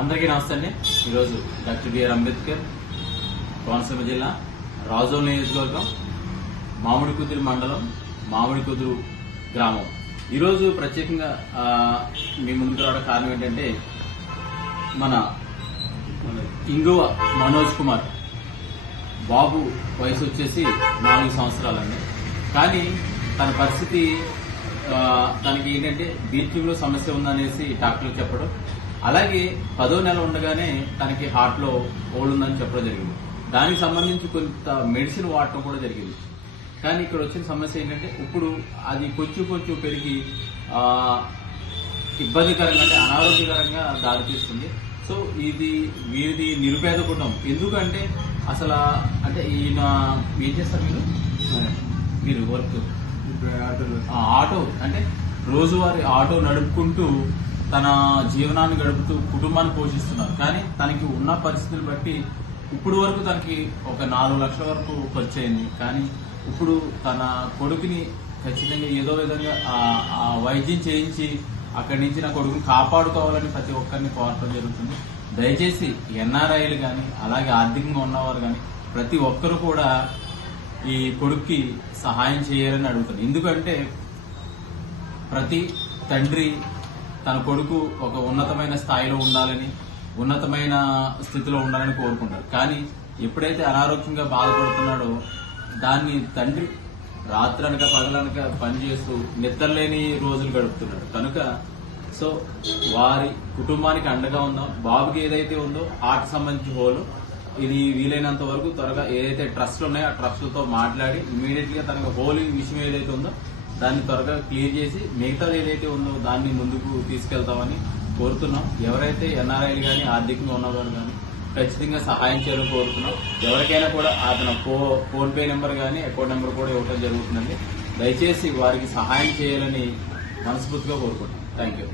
అందరికీ నమస్తే అండి. ఈరోజు డాక్టర్ బిఆర్ అంబేద్కర్ కోనసీమ జిల్లా రాజోల్ నియోజకవర్గం మామిడి కుదురు మండలం మామిడి కుదురు గ్రామం. ఈరోజు ప్రత్యేకంగా మీ ముందుకు రావడం కారణం ఏంటంటే మన ఇంగువ మనోజ్ కుమార్. బాబు వయసు వచ్చేసి నాలుగు సంవత్సరాలండి. కానీ తన పరిస్థితి తనకి ఏంటంటే బీట్లింగ్ సమస్య ఉందనేసి డాక్టర్లు చెప్పడం అలాగే పదో నెల ఉండగానే తనకి హార్ట్లో హోల్ ఉందని చెప్పడం జరిగింది. దానికి సంబంధించి కొంత మెడిసిన్ వాడటం కూడా జరిగింది. కానీ ఇక్కడ వచ్చిన సమస్య ఏంటంటే ఇప్పుడు అది కొంచెం కొంచెం పెరిగి ఇబ్బందికరంగా అంటే అనారోగ్యకరంగా దారితీస్తుంది సో ఇది వీరిది నిరుపేద కుటుంబం. ఎందుకంటే అసలు అంటే ఈయన ఏం చేస్తారు మీరు? మీరు వర్క్ ఆటో. అంటే రోజువారీ ఆటో నడుపుకుంటూ తన జీవనాన్ని గడుపుతూ కుటుంబాన్ని పోషిస్తున్నారు. కానీ తనకి ఉన్న పరిస్థితులు బట్టి ఇప్పుడు వరకు తనకి ఒక నాలుగు లక్షల వరకు ఖర్చు అయింది. కానీ ఇప్పుడు తన కొడుకుని ఖచ్చితంగా ఏదో విధంగా ఆ- వైద్యం చేయించి అక్కడి నుంచి నా కొడుకుని కాపాడుకోవాలని ప్రతి ఒక్కరిని కోరటం జరుగుతుంది. దయచేసి ఎన్ఆర్ఐలు కానీ అలాగే ఆర్థికంగా ఉన్నవారు కానీ ప్రతి ఒక్కరు కూడా ఈ కొడుక్కి సహాయం చేయాలని అడుగుతాను. ఎందుకంటే ప్రతి తండ్రి తన కొడుకు ఒక ఉన్నతమైన స్థాయిలో ఉండాలని ఉన్నతమైన స్థితిలో ఉండాలని కోరుకుంటారు. కానీ ఎప్పుడైతే అనారోగ్యంగా బాధపడుతున్నాడో దాన్ని తండ్రి రాత్రనక పగలనక పనిచేస్తూ నిద్రలేని రోజులు గడుపుతున్నాడు. కనుక సో వారి కుటుంబానికి అండగా ఉందాం బాబుకి ఏదైతే ఉందో ఆర్ట్ సంబంధించి హోలు ఇది వీలైనంత వరకు త్వరగా ఏదైతే ట్రస్ట్లు ఉన్నాయో ఆ ట్రస్ట్లతో మాట్లాడి ఇమీడియట్గా తనకు హోల్ విషయం ఏదైతే ఉందో దాన్ని త్వరగా క్లియర్ చేసి మిగతాది ఏదైతే ఉందో దాన్ని ముందుకు తీసుకెళ్తామని కోరుతున్నాం. ఎవరైతే ఎన్ఆర్ఐలు కానీ ఆర్థికంగా ఉన్నవారు కానీ ఖచ్చితంగా సహాయం చేయాలని కోరుతున్నాం. ఎవరికైనా కూడా అతను ఫో ఫోన్పే నెంబర్ కానీ అకౌంట్ నెంబర్ కూడా ఇవ్వడం జరుగుతుందండి. దయచేసి వారికి సహాయం చేయాలని మనస్ఫూర్తిగా కోరుకుంటున్నాం. Thank you